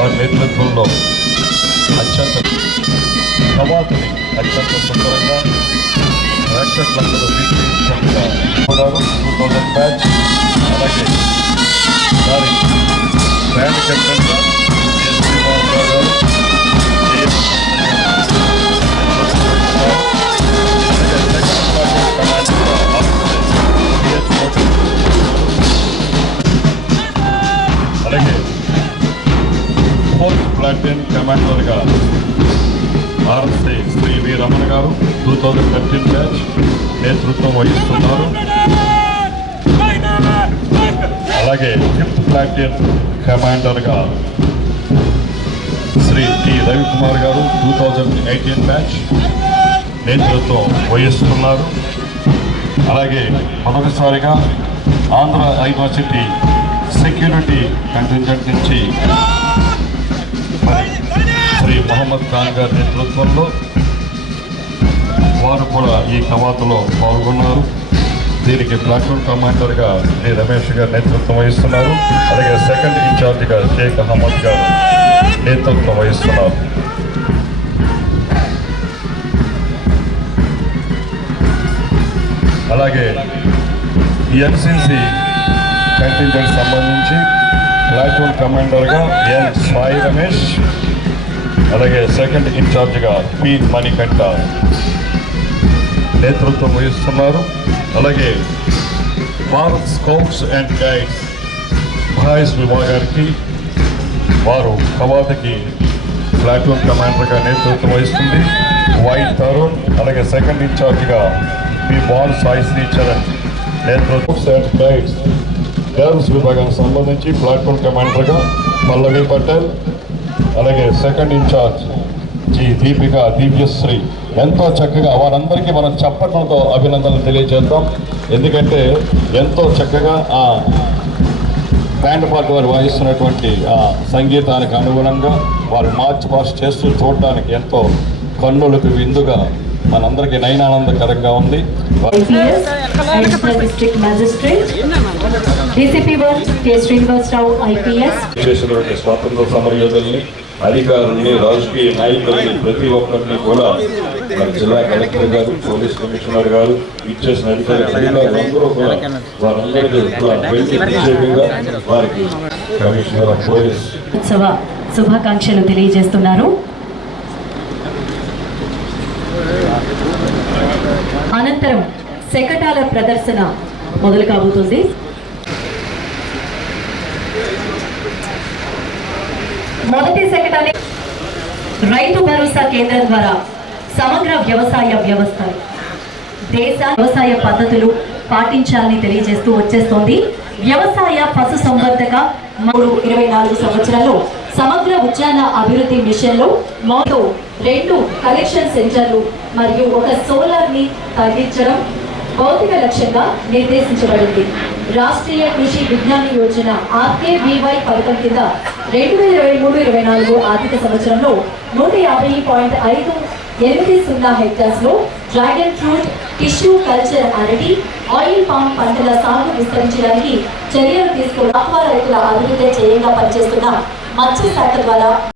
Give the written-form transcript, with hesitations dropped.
వారి నేతృత్వంలో అత్యంత కవాతుని అత్యంత సుందరంగా ప్రేక్షకులందరూ వీక్షించినట్టుగా 2000 బ్యాచ్. అలాగే వారి బ్యాండ్ కెప్టెన్గా గారు అలాగే 4th ప్లాటూన్ కమాండర్గా ఆర్ఎస్ఐ శ్రీ వి రమణ గారు 2013 బ్యాచ్ నేతృత్వం వహిస్తున్నారు. అలాగే 5th ప్లాటూన్ కమాండర్గా శ్రీ టి రవికుమార్ గారు 2018 బ్యాచ్ నేతృత్వం వహిస్తున్నారు. అలాగే మొదటిసారిగా ఆంధ్ర యూనివర్సిటీ సెక్యూరిటీ కంటింజెంట్ నుంచి శ్రీ మొహమ్మద్ ఖాన్ గారి నేతృత్వంలో వారు కూడా ఈ కవాతులో పాల్గొన్నారు. దీనికి ప్లాటూన్ కమాండర్గా శ్రీ రమేష్ గారు నేతృత్వం వహిస్తున్నారు. అలాగే సెకండ్ ఇన్ఛార్జిగా షేక్ అహ్మద్ గారు నేతృత్వం వహిస్తున్నారు. అలాగే ఎన్సిసి కంటింజెంట్ సంబంధించి ప్లాటూన్ కమాండర్గా ఎన్ సాయి రమేష్, అలాగే సెకండ్ ఇన్ఛార్జిగా పి మణికంఠ నేతృత్వం వహిస్తున్నారు. అలాగే Bharat scouts and guides boys విభాగానికి వారు కవాతుకి ప్లాటూన్ కమాండర్గా నేతృత్వం వహిస్తుంది వై తరుణ్. అలాగే సెకండ్ ఇన్ఛార్జిగా పి బాల్ సాయి శ్రీచరణ్ నేతృత్వం అండ్ గైడ్స్ గర్ల్స్ విభాగానికి సంబంధించి ప్లాటూన్ కమాండర్గా పల్లవి పటేల్, అలాగే second in charge G Deepika Divyasri. ఎంతో చక్కగా వారందరికీ మనం చప్పట్లతో అభినందనలు తెలియజేద్దాం. ఎందుకంటే ఎంతో చక్కగా ఆ బ్యాండ్ పార్టీ వారు వాయిస్తున్నటువంటి ఆ సంగీతానికి అనుగుణంగా వారు మార్చ్ పాస్ చేస్తూ చూడడానికి ఎంతో కన్నులకు విందుగా మనందరికీ నయనానందకరంగా ఉంది. చేసినటువంటి స్వాతంత్ర సమరయోధుల్ని, అధికారుల్ని, రాజకీయ నాయకుల్ని, ప్రతి ఒక్కరిని కూడా మన జిల్లా కలెక్టర్ గారు, పోలీస్ కమిషనర్ గారు, ఇచ్చేసిన అధికారులందరూ కూడా వారందరికీ ప్రత్యేకంగా వారికి కమిషనర్ ఆఫ్ పోలీస్ శుభాకాంక్షలు తెలియజేస్తున్నారు. అనంతరం శకటాల ప్రదర్శన మొదలు కాబోతుంది. మొదటి శకటాన్ని రైతు భరోసా కేంద్రం ద్వారా సమగ్ర వ్యవసాయ వ్యవస్థ దేశ వ్యవసాయ పద్ధతులు పాటించాలని తెలియజేస్తూ వచ్చేస్తోంది. వ్యవసాయ పశు సంవర్ధక 24 సంవత్సరాల్లో సమగ్ర ఉద్యాన అభివృద్ధి మిషన్లో మొదలు 2 కలెక్షన్ సెంటర్లు మరియు 1 సోలార్ని తగ్గించడం భౌతిక లక్ష్యంగా నిర్దేశించబడింది. రాష్ట్రీయ కృషి విజ్ఞాన యోజన RKVY పథకం కింద 2023-24 ఆర్థిక సంవత్సరంలో 150.580 హెక్టార్స్ లో డ్రాగన్ ఫ్రూట్, టిష్యూ కల్చర్, అరటి, ఆయిల్ పామ్ పంటల సాగు విస్తరించడానికి చర్యలు తీసుకుని ఆక్వా రైతుల అభివృద్ధి చేయంగా పనిచేస్తున్న మత్స్య శాఖ ద్వారా